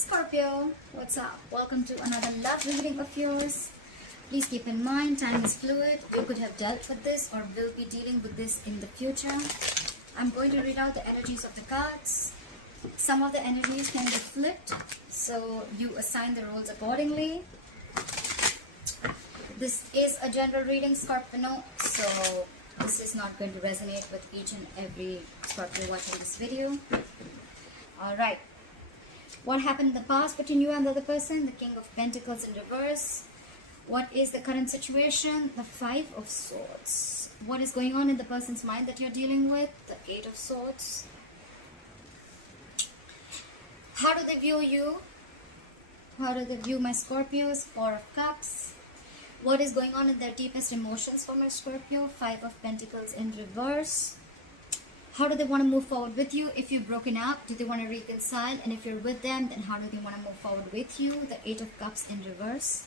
Scorpio, what's up? Welcome to another love reading of yours. Please keep in mind, time is fluid. You could have dealt with this or will be dealing with this in the future. I'm going to read out the energies of the cards. Some of the energies can be flipped, so you assign the roles accordingly. This is a general reading, Scorpio, so this is not going to resonate with each and every Scorpio watching this video. Alright. What happened in the past between you and the other person? The King of Pentacles in reverse. What is the current situation? The Five of Swords. What is going on in the person's mind that you're dealing with? The Eight of Swords. How do they view you? How do they view my Scorpios? Four of Cups. What is going on in their deepest emotions for my Scorpio? Five of Pentacles in reverse. How do they want to move forward with you? If you've broken up, do they want to reconcile? And if you're with them, then how do they want to move forward with you? The Eight of Cups in reverse.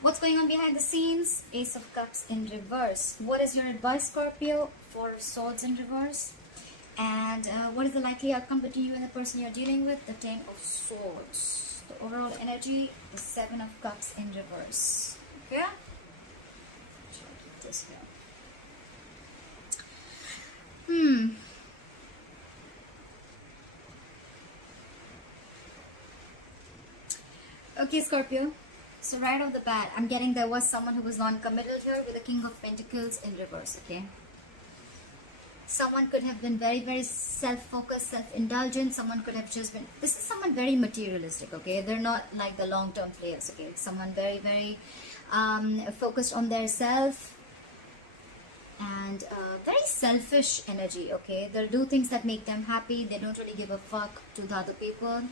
What's going on behind the scenes? Ace of Cups in reverse. What is your advice, Scorpio? Four of Swords in reverse. And what is the likely outcome between you and the person you're dealing with? The Ten of Swords. The overall energy is Seven of Cups in reverse. Okay? Keep this here. Okay, Scorpio. So right off the bat, I'm getting there was someone who was non-committal here with the King of Pentacles in reverse, okay? Someone could have been very, very self-focused, self-indulgent. Someone could have just been... This is someone very materialistic, okay? They're not like the long-term players, okay? Someone very, very focused on their self and very selfish energy, okay? They'll do things that make them happy. They don't really give a fuck to the other people.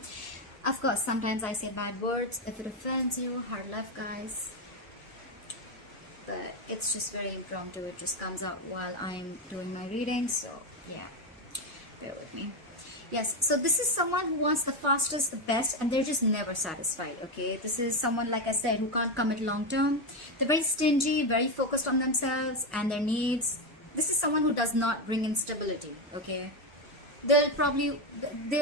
Of course, sometimes I say bad words. If it offends you, hard left, guys. But it's just very impromptu. It just comes out while I'm doing my reading. So, yeah. Bear with me. Yes, so this is someone who wants the fastest, the best, and they're just never satisfied, okay? This is someone, like I said, who can't commit long term. They're very stingy, very focused on themselves and their needs. This is someone who does not bring in stability, okay? They'll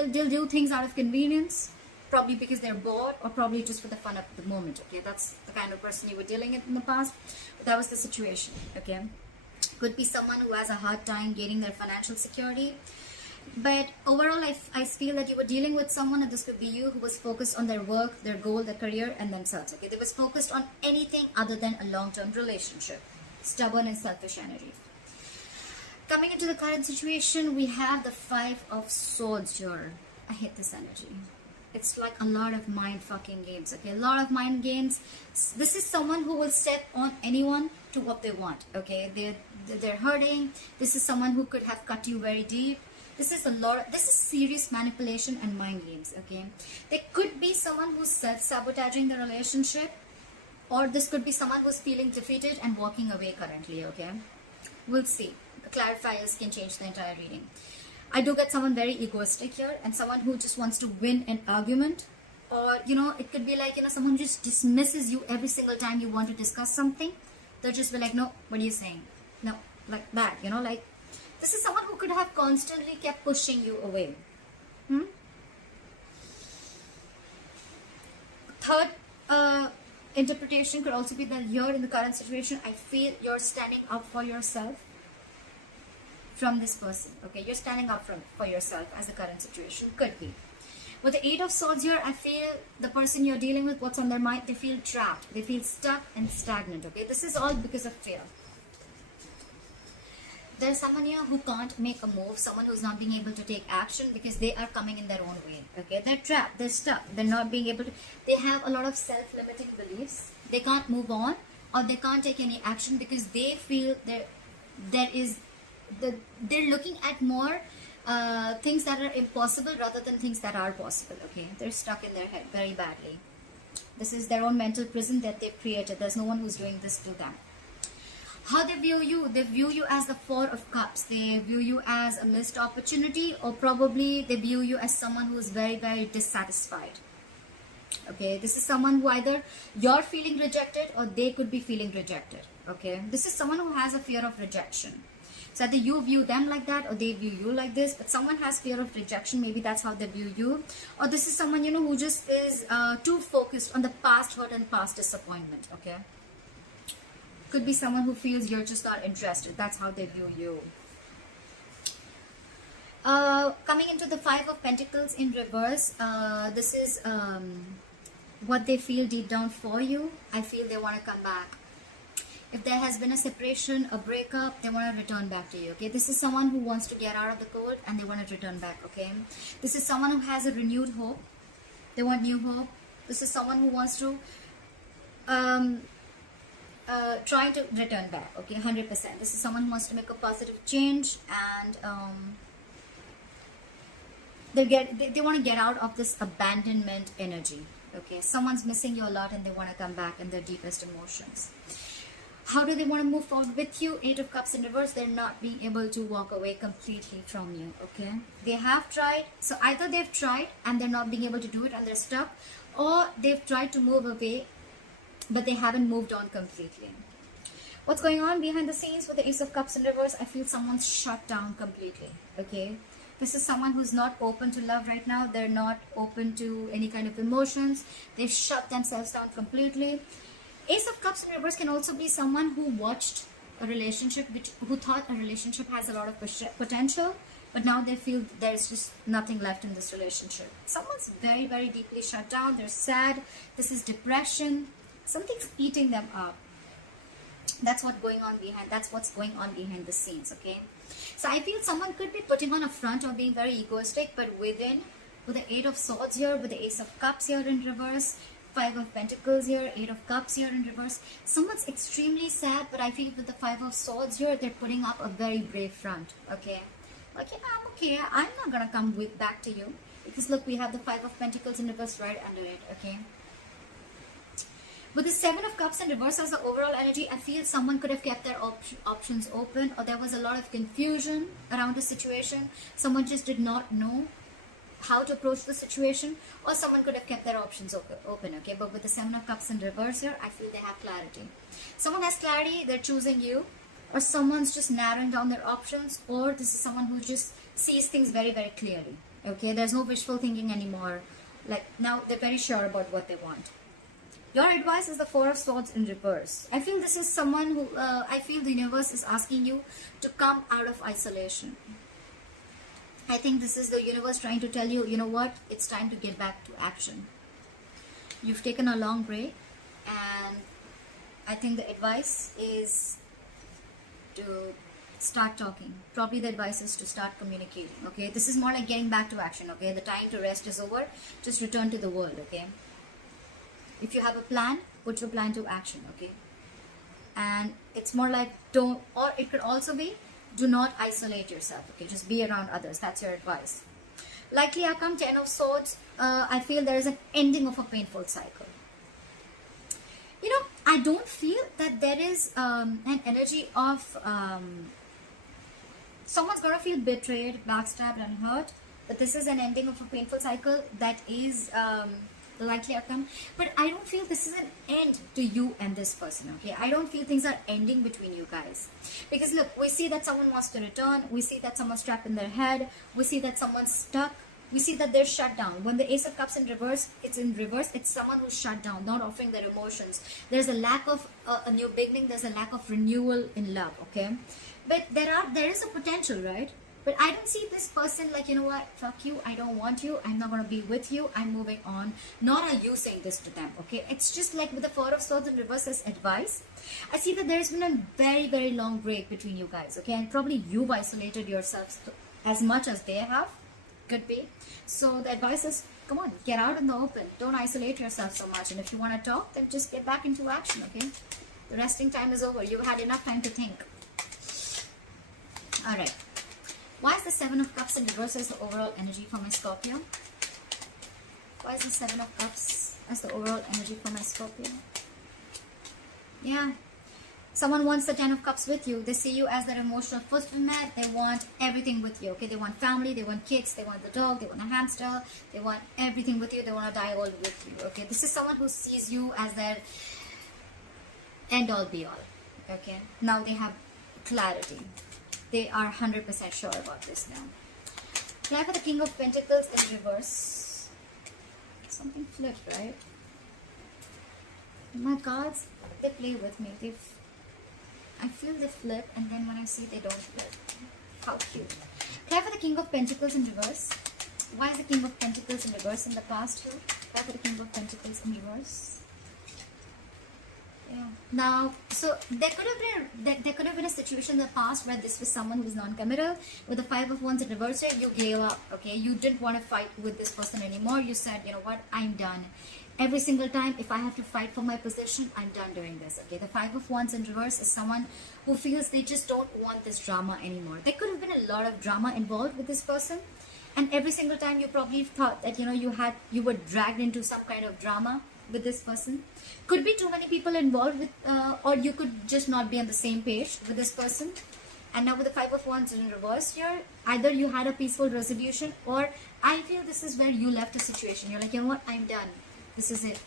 do things out of convenience, probably because they're bored, or probably just for the fun of the moment, okay? That's the kind of person you were dealing with in the past. But that was the situation, okay? Could be someone who has a hard time gaining their financial security. But overall, I feel that you were dealing with someone, and this could be you, who was focused on their work, their goal, their career, and themselves, okay? They was focused on anything other than a long-term relationship. Stubborn and selfish energy. Coming into the current situation, we have the Five of Swords here. I hate this energy. It's like a lot of mind fucking games, okay? A lot of mind games. This is someone who will step on anyone to what they want, okay? They're hurting. This is someone who could have cut you very deep. This is serious manipulation and mind games, okay? There could be someone who's self-sabotaging the relationship, or this could be someone who's feeling defeated and walking away currently, okay? We'll see. The clarifiers can change the entire reading. I do get someone very egoistic here, and someone who just wants to win an argument, or, you know, it could be like, you know, someone who just dismisses you every single time you want to discuss something. They'll just be like, no, what are you saying? No, like that, you know, like, this is someone who could have constantly kept pushing you away. Third interpretation could also be that here in the current situation, I feel you're standing up for yourself from this person, okay? You're standing up for yourself as the current situation could be. With the Eight of Swords here, I feel the person you're dealing with, what's on their mind, they feel trapped. They feel stuck and stagnant, okay? This is all because of fear. There's someone here who can't make a move, someone who's not being able to take action because they are coming in their own way, okay? They're trapped, they're stuck, they're not being able to, they have a lot of self-limiting beliefs. They can't move on, or they can't take any action because they feel they're looking at more things that are impossible rather than things that are possible, okay? They're stuck in their head very badly. This is their own mental prison that they've created. There's no one who's doing this to them. How they view you as the Four of Cups. They view you as a missed opportunity, or probably they view you as someone who is very, very dissatisfied. Okay, this is someone who either you're feeling rejected or they could be feeling rejected. Okay, this is someone who has a fear of rejection. So either you view them like that or they view you like this, but someone has fear of rejection. Maybe that's how they view you. Or this is someone, you know, who just is too focused on the past hurt and past disappointment, okay? Could be someone who feels you're just not interested. That's how they view you. Coming into the Five of Pentacles in reverse, this is what they feel deep down for you. I feel they want to come back. If there has been a separation, a breakup, they want to return back to you, okay? This is someone who wants to get out of the cold and they want to return back, okay? This is someone who has a renewed hope. They want new hope. This is someone who wants to try to return back, okay? 100%. This is someone who wants to make a positive change, and they want to get out of this abandonment energy, okay? Someone's missing you a lot and they want to come back in their deepest emotions. How do they want to move forward with you? Eight of Cups in reverse. They're not being able to walk away completely from you, okay? They have tried. So either they've tried and they're not being able to do it and they're stuck, or they've tried to move away but they haven't moved on completely. What's going on behind the scenes with the Ace of Cups in reverse? I feel someone's shut down completely, okay? This is someone who's not open to love right now. They're not open to any kind of emotions. They've shut themselves down completely. Ace of Cups in reverse can also be someone who watched a relationship, who thought a relationship has a lot of potential, but now they feel there's just nothing left in this relationship. Someone's very, very deeply shut down. They're sad. This is depression. Something's eating them up. That's what's going on behind the scenes, okay? So I feel someone could be putting on a front or being very egoistic, but within, with the Eight of Swords here, with the Ace of Cups here in reverse, Five of Pentacles here, Eight of Cups here in reverse, someone's extremely sad, but I feel with the Five of Swords here, they're putting up a very brave front, okay? Like, yeah, I'm okay, I'm not gonna come back to you, because look, we have the Five of Pentacles in reverse right under it, okay? With the Seven of Cups in reverse as the overall energy, I feel someone could have kept their options open, or there was a lot of confusion around the situation. Someone just did not know how to approach the situation, or someone could have kept their options open, okay? But with the Seven of Cups in reverse here, I feel they have clarity. Someone has clarity, they're choosing you, or someone's just narrowing down their options, or this is someone who just sees things very, very clearly, okay? There's no wishful thinking anymore. Like, now they're very sure about what they want. Your advice is the Four of Swords in reverse. I feel this is someone who, I feel the universe is asking you to come out of isolation. I think this is the universe trying to tell you, you know what, it's time to get back to action. You've taken a long break, and I think the advice is to start talking. Probably the advice is to start communicating, okay? This is more like getting back to action, okay? The time to rest is over. Just return to the world, okay? If you have a plan, put your plan to action, okay? And it's more like don't, or it could also be, do not isolate yourself, okay? Just be around others. That's your advice. Likely outcome, Ten of Swords. I feel there is an ending of a painful cycle. You know, I don't feel that there is an energy of someone's gonna feel betrayed, backstabbed, and hurt. But this is an ending of a painful cycle that is the likely outcome. But I don't feel this is an end to you and this person, okay? I don't feel things are ending between you guys. Because look, we see that someone wants to return. We see that someone's trapped in their head. We see that someone's stuck. We see that they're shut down. When the Ace of Cups in reverse, it's in reverse. It's someone who's shut down, not offering their emotions. There's a lack of a new beginning. There's a lack of renewal in love, okay? But there is a potential, right? But I don't see this person like, you know what, fuck you, I don't want you, I'm not going to be with you, I'm moving on. Nor are you saying this to them, okay? It's just like with the Four of Swords in reverse as advice. I see that there's been a very, very long break between you guys, okay? And probably you've isolated yourselves as much as they have. Could be. So the advice is, come on, get out in the open. Don't isolate yourself so much. And if you want to talk, then just get back into action, okay? The resting time is over. You've had enough time to think. Alright. Why is the Seven of Cups in reverse as the overall energy for my Scorpio? Why is the Seven of Cups as the overall energy for my Scorpio? Yeah. Someone wants the Ten of Cups with you. They see you as their emotional fulfillment. They want everything with you, okay? They want family, they want kids, they want the dog, they want a hamster. They want everything with you. They want to die all with you, okay? This is someone who sees you as their end all be all, okay? Now they have clarity. They are 100% sure about this now. Now for the King of Pentacles in reverse. Something flipped, right? My cards, they play with me. I feel they flip, and then when I see they don't flip. How cute. Clear for the King of Pentacles in reverse. Why is the King of Pentacles in reverse in the past here? Clear for the King of Pentacles in reverse. Yeah. Now, so there could have been a situation in the past where this was someone who's non-committal. With the Five of Wands in reverse here, you gave up. Okay, you didn't want to fight with this person anymore. You said, you know what, I'm done. Every single time, if I have to fight for my position, I'm done doing this. Okay, the Five of Wands in reverse is someone who feels they just don't want this drama anymore. There could have been a lot of drama involved with this person, and every single time you probably thought that, you know, you were dragged into some kind of drama with this person. Could be too many people involved with, or you could just not be on the same page with this person. And now with the Five of Wands in reverse here, either you had a peaceful resolution, or I feel this is where you left a situation. You're like, you know what, I'm done. This is it.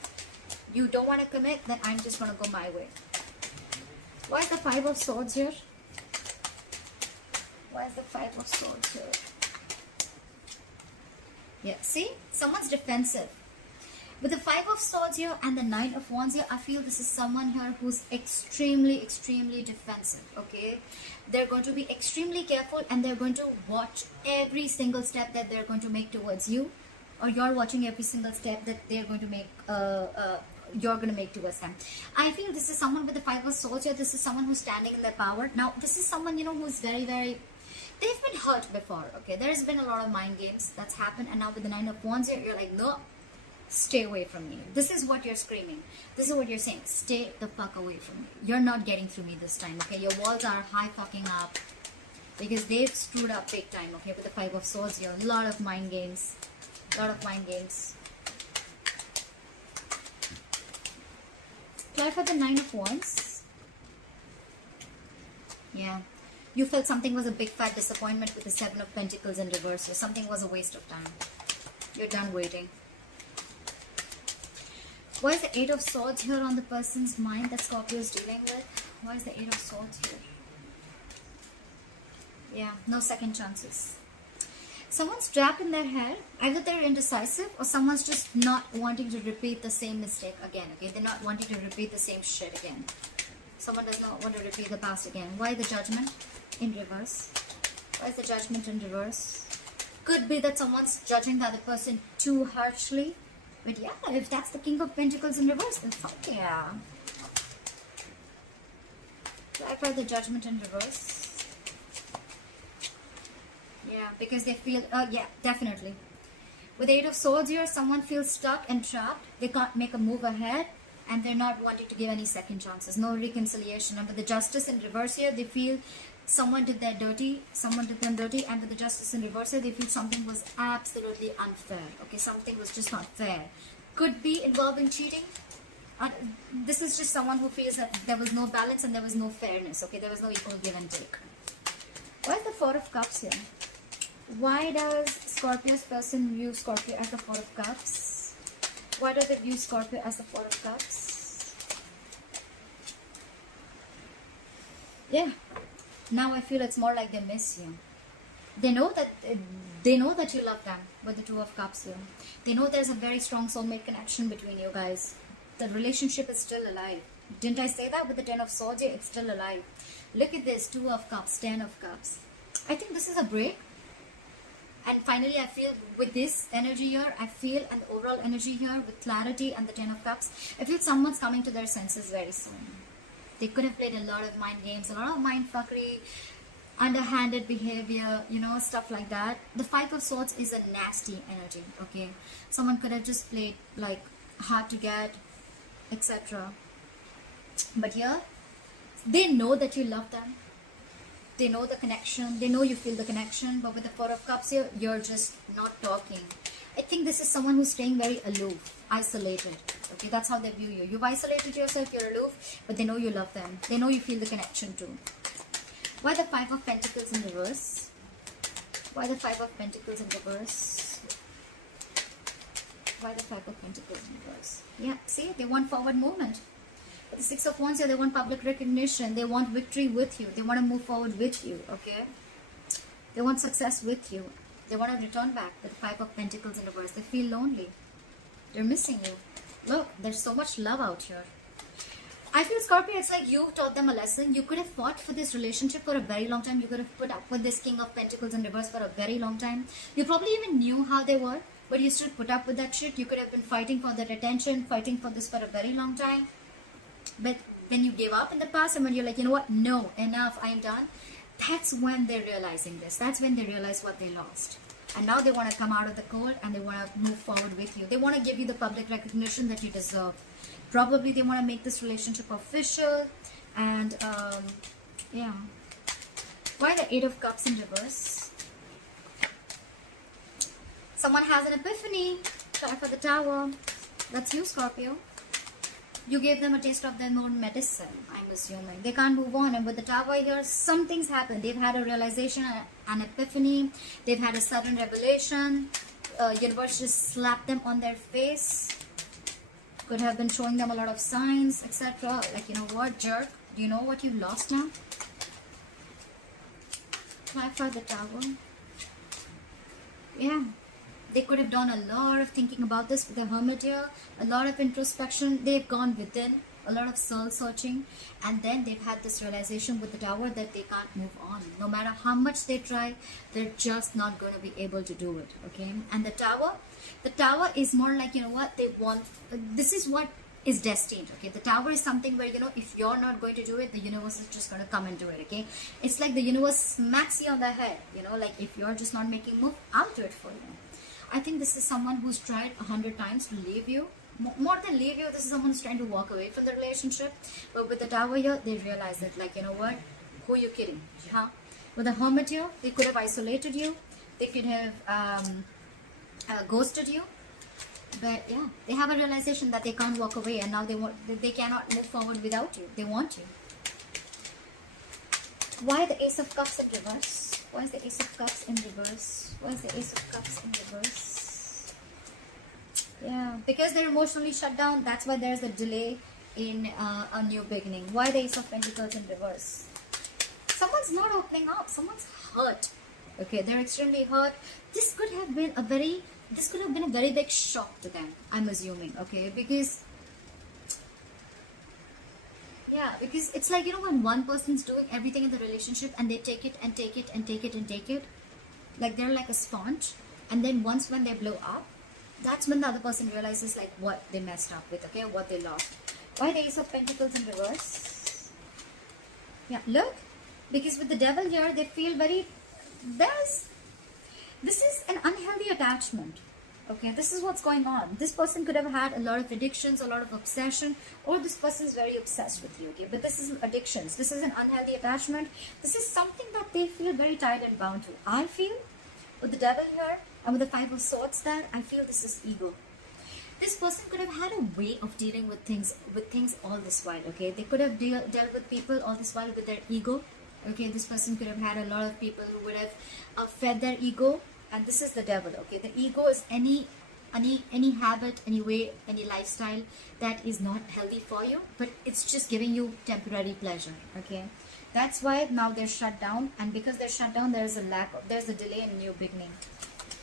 You don't want to commit, then I'm just going to go my way. Why is the Five of Swords here? Why is the Five of Swords here? Yeah, see? Someone's defensive. With the Five of Swords here and the Nine of Wands here, I feel this is someone here who's extremely, extremely defensive, okay? They're going to be extremely careful, and they're going to watch every single step that they're going to make towards you, or you're watching every single step that they're going to make, you're going to make towards them. I feel this is someone with the Five of Swords here. This is someone who's standing in their power. Now, this is someone, you know, who's very, very... They've been hurt before, okay? There's been a lot of mind games that's happened, and now with the Nine of Wands here, you're like, no, stay away from me. This is what you're screaming. This is what you're saying. Stay the fuck away from me. You're not getting through me this time, okay? Your walls are high fucking up, because they've screwed up big time, okay? With the Five of Swords here, a lot of mind games. A lot of mind games. Try for the Nine of Wands. Yeah. You felt something was a big fat disappointment with the Seven of Pentacles in reverse. So something was a waste of time. You're done waiting. Why is the Eight of Swords here on the person's mind that Scorpio is dealing with? Why is the Eight of Swords here? Yeah, no second chances. Someone's trapped in their head. Either they're indecisive, or someone's just not wanting to repeat the same mistake again. Okay, they're not wanting to repeat the same shit again. Someone does not want to repeat the past again. Why the Judgment in reverse? Why is the Judgment in reverse? Could be that someone's judging the other person too harshly. But yeah, if that's the King of Pentacles in reverse, then fuck yeah. Try for the Judgment in reverse. Yeah, because they feel, yeah, definitely. With the Eight of Swords here, someone feels stuck and trapped. They can't make a move ahead, and they're not wanting to give any second chances. No reconciliation. And with the Justice in reverse here, they feel someone did their dirty, someone did them dirty, and with the Justice in reverse here, they feel something was absolutely unfair. Okay, something was just not fair. Could be involving cheating. This is just someone who feels that there was no balance and there was no fairness. Okay, there was no equal give and take. Why is the Four of Cups here? Why does Scorpio's person view Scorpio as the Four of Cups? Why does it view Scorpio as the Four of Cups? Yeah. Now I feel it's more like they miss you. They know that you love them with the Two of Cups here. They know there's a very strong soulmate connection between you guys. The relationship is still alive. Didn't I say that with the Ten of Swords here? It's still alive. Look at this, Two of Cups, Ten of Cups. I think this is a break. And finally, I feel with this energy here, I feel an overall energy here with clarity and the Ten of Cups, I feel someone's coming to their senses very soon. They could have played a lot of mind games, a lot of mind fuckery, underhanded behavior, you know, stuff like that. The Five of Swords is a nasty energy, okay? Someone could have just played like hard to get, etc. But here, they know that you love them. They know the connection. They know you feel the connection. But with the Four of Cups here, you're just not talking. I think this is someone who's staying very aloof, isolated. Okay, that's how they view you. You've isolated yourself, you're aloof, but they know you love them. They know you feel the connection too. Why the Five of Pentacles in reverse? Why the Five of Pentacles in reverse? Why the Five of Pentacles in reverse? Yeah, see, they want forward movement. The Six of Wands here, they want public recognition. They want victory with you. They want to move forward with you, okay? They want success with you. They want to return back with the Five of Pentacles in reverse. They feel lonely. They're missing you. Look, there's so much love out here. I feel, Scorpio, it's like you taught them a lesson. You could have fought for this relationship for a very long time. You could have put up with this King of Pentacles in reverse for a very long time. You probably even knew how they were, but you still put up with that shit. You could have been fighting for that attention, fighting for this for a very long time. But when you gave up in the past and when you're like, you know what, no, enough, I'm done, that's when they're realizing this. That's when they realize what they lost. And now they want to come out of the cold and they want to move forward with you. They want to give you the public recognition that you deserve. Probably they want to make this relationship official. And yeah. Why the Eight of Cups in reverse? Someone has an epiphany. Try for the Tower. That's you, Scorpio. You gave them a taste of their own medicine, I'm assuming. They can't move on. And with the Tower here, something's happened. They've had a realization, an epiphany. They've had a sudden revelation. Universe just slapped them on their face. Could have been showing them a lot of signs, etc. Like, you know what, jerk? Do you know what you've lost now? Try for the Tower. Yeah. They could have done a lot of thinking about this with the Hermit here, a lot of introspection. They've gone within, a lot of soul searching, and then they've had this realization with the Tower that they can't move on. No matter how much they try, they're just not going to be able to do it, okay? And the Tower is more like, you know what, they want, this is what is destined, okay? The Tower is something where, you know, if you're not going to do it, the universe is just going to come and do it, okay? It's like the universe smacks you on the head, you know, like if you're just not making a move, I'll do it for you. I think this is someone who's tried 100 times to leave you. More than leave you, this is someone who's trying to walk away from the relationship. But with the Tower here, they realize that, like, you know what? Who are you kidding? Huh? With the Hermit here, they could have isolated you. They could have ghosted you. But yeah, they have a realization that they can't walk away, and now they cannot move forward without you. They want you. Why the Ace of Cups in reverse? Why is the Ace of Cups in reverse? Why is the Ace of Cups in reverse? Yeah, because they're emotionally shut down. That's why there's a delay in a new beginning. Why the Ace of Pentacles in reverse? Someone's not opening up. Someone's hurt. Okay, they're extremely hurt. This could have been a very big shock to them, I'm assuming. Okay, because yeah, because it's like, you know, when one person's doing everything in the relationship and they take it and take it and take it and take it, like they're like a sponge, and then once when they blow up, that's when the other person realizes like what they messed up with, okay, what they lost. Why the Ace of Pentacles in reverse? Yeah, look, because with the Devil here, they feel very, this is an unhealthy attachment. Okay, this is what's going on. This person could have had a lot of addictions, a lot of obsession, or this person is very obsessed with you, okay? But this isn't addictions. This is an unhealthy attachment. This is something that they feel very tied and bound to. I feel, with the Devil here, and with the Five of Swords there, I feel this is ego. This person could have had a way of dealing with things all this while, okay? They could have dealt with people all this while with their ego, okay? This person could have had a lot of people who would have fed their ego. And this is the Devil, okay? The ego is any habit, any way, any lifestyle that is not healthy for you, but it's just giving you temporary pleasure, okay? That's why now they're shut down, and because they're shut down, there's a delay in new beginning.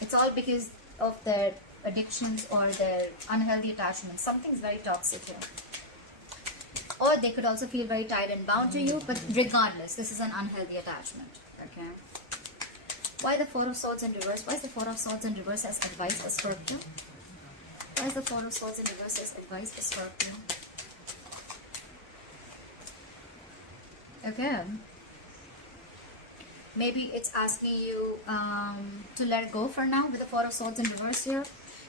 It's all because of their addictions or their unhealthy attachments. Something's very toxic here. Or they could also feel very tied and bound to you, but regardless, this is an unhealthy attachment, okay? Why the Four of Swords in reverse? Why is the Four of Swords in reverse as advice for Scorpio? Why is the Four of Swords in reverse as advice for Scorpio? Okay. Maybe it's asking you to let go for now with the Four of Swords in reverse here.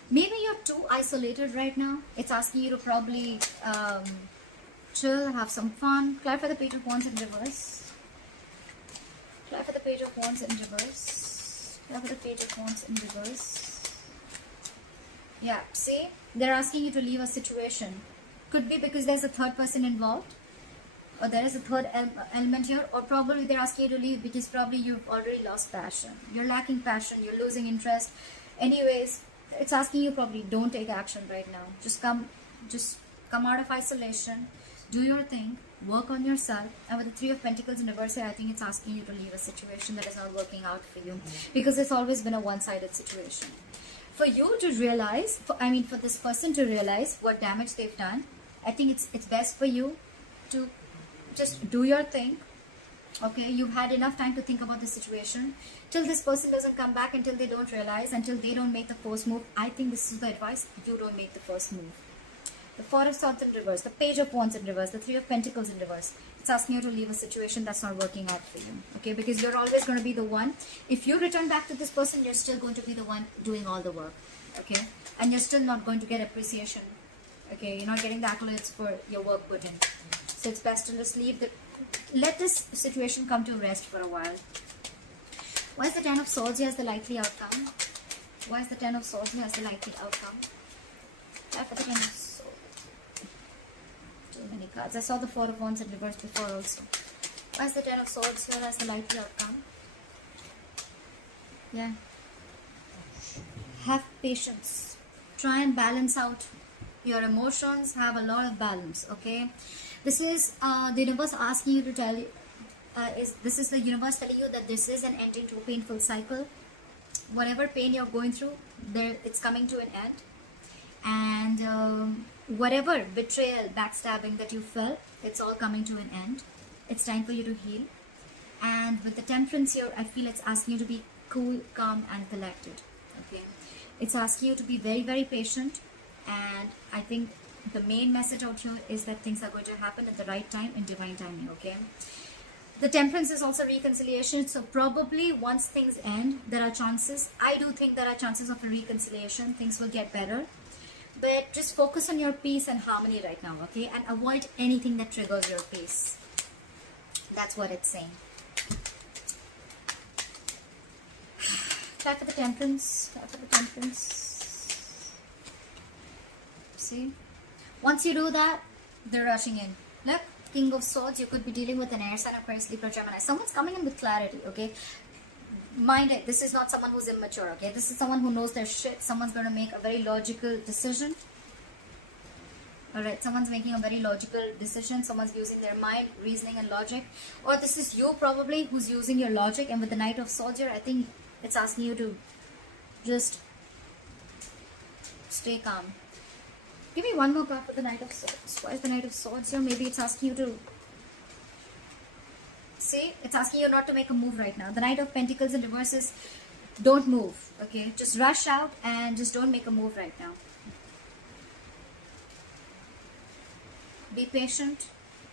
Maybe you're too isolated right now. It's asking you to probably chill, have some fun. Clarify the Page of Wands in reverse. Try for the Page of Wands in reverse. Try for the Page of Wands in reverse. Yeah, see? They're asking you to leave a situation. Could be because there's a third person involved, or there is a third element here, or probably they're asking you to leave because probably you've already lost passion. You're lacking passion, you're losing interest. Anyways, it's asking you probably don't take action right now. Just come out of isolation. do your thing, work on yourself. And with the Three of Pentacles in reverse here, I think it's asking you to leave a situation that is not working out for you, because it's always been a one-sided situation. For you to realize, for this person to realize what damage they've done, I think it's best for you to just do your thing. Okay, you've had enough time to think about the situation. Till this person doesn't come back, until they don't realize, until they don't make the first move, I think this is the advice: you don't make the first move. The Four of Swords in reverse, the Page of Wands in reverse, the Three of Pentacles in reverse. It's asking you to leave a situation that's not working out for you. Okay, because you're always going to be the one. If you return back to this person, you're still going to be the one doing all the work. Okay, and you're still not going to get appreciation. Okay, you're not getting the accolades for your work put in. So it's best to just let this situation come to rest for a while. Why is the Ten of Swords here as the likely outcome? Why is the Ten of Swords here as the likely outcome? Why for the Ten of Swords? Too many cards. I saw the Four of Wands in reverse before also. Why is the Ten of Swords here as the likely outcome? Yeah. Have patience. Try and balance out your emotions. Have a lot of balance. Okay. This is the universe asking you to tell you. This is the universe telling you that this is an ending to a painful cycle. Whatever pain you're going through, it's coming to an end. And whatever betrayal, backstabbing that you felt, it's all coming to an end. It's time for you to heal. And with the Temperance here, I feel it's asking you to be cool, calm, and collected. Okay, it's asking you to be very, very patient. And I think the main message out here is that things are going to happen at the right time, in divine timing. Okay. The Temperance is also reconciliation. So probably once things end, there are chances. I do think there are chances of a reconciliation. Things will get better. But just focus on your peace and harmony right now, okay? And avoid anything that triggers your peace. That's what it's saying. Try for the Temperance. Try for the Temperance. See? Once you do that, they're rushing in. Look, King of Swords, you could be dealing with an air sign, Aquarius, Libra, Gemini. Someone's coming in with clarity, okay? Mind it, this is not someone who's immature, okay? This is someone who knows their shit. Someone's going to make a very logical decision. Alright, someone's making a very logical decision. Someone's using their mind, reasoning, and logic. Or this is you probably who's using your logic. And with the Knight of Swords here, I think it's asking you to just stay calm. Give me one more card for the Knight of Swords. Why is the Knight of Swords here? Maybe it's asking you to... See, it's asking you not to make a move right now. The Knight of Pentacles in reverse is don't move, okay? Just rush out and just don't make a move right now. Be patient.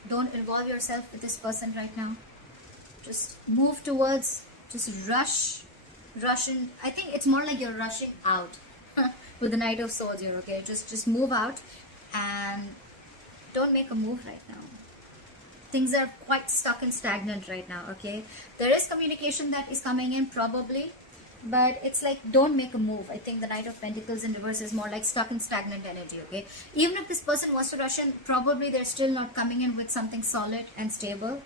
Don't involve yourself with this person right now. Just move towards, just rush in. I think it's more like you're rushing out with the Knight of Swords here, okay? Just move out and don't make a move right now. Things are quite stuck and stagnant right now, okay? There is communication that is coming in probably, but it's like don't make a move. I think the Knight of Pentacles in reverse is more like stuck and stagnant energy, okay? Even if this person wants to rush in, probably they're still not coming in with something solid and stable.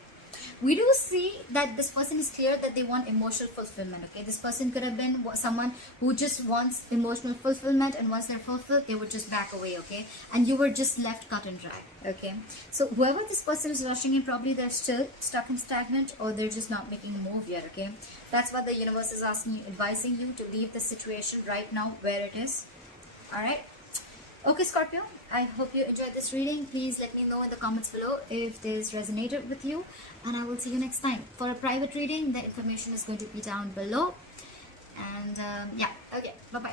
We do see that this person is clear that they want emotional fulfillment, okay? This person could have been someone who just wants emotional fulfillment, and once they're fulfilled, they would just back away, okay? And you were just left cut and dry, okay? So whoever this person is rushing in, probably they're still stuck and stagnant, or they're just not making a move yet, okay? That's what the universe is asking you, advising you to leave the situation right now where it is, all right? Okay, Scorpio, I hope you enjoyed this reading. Please let me know in the comments below if this resonated with you, and I will see you next time. For a private reading, the information is going to be down below. And yeah, okay, bye-bye.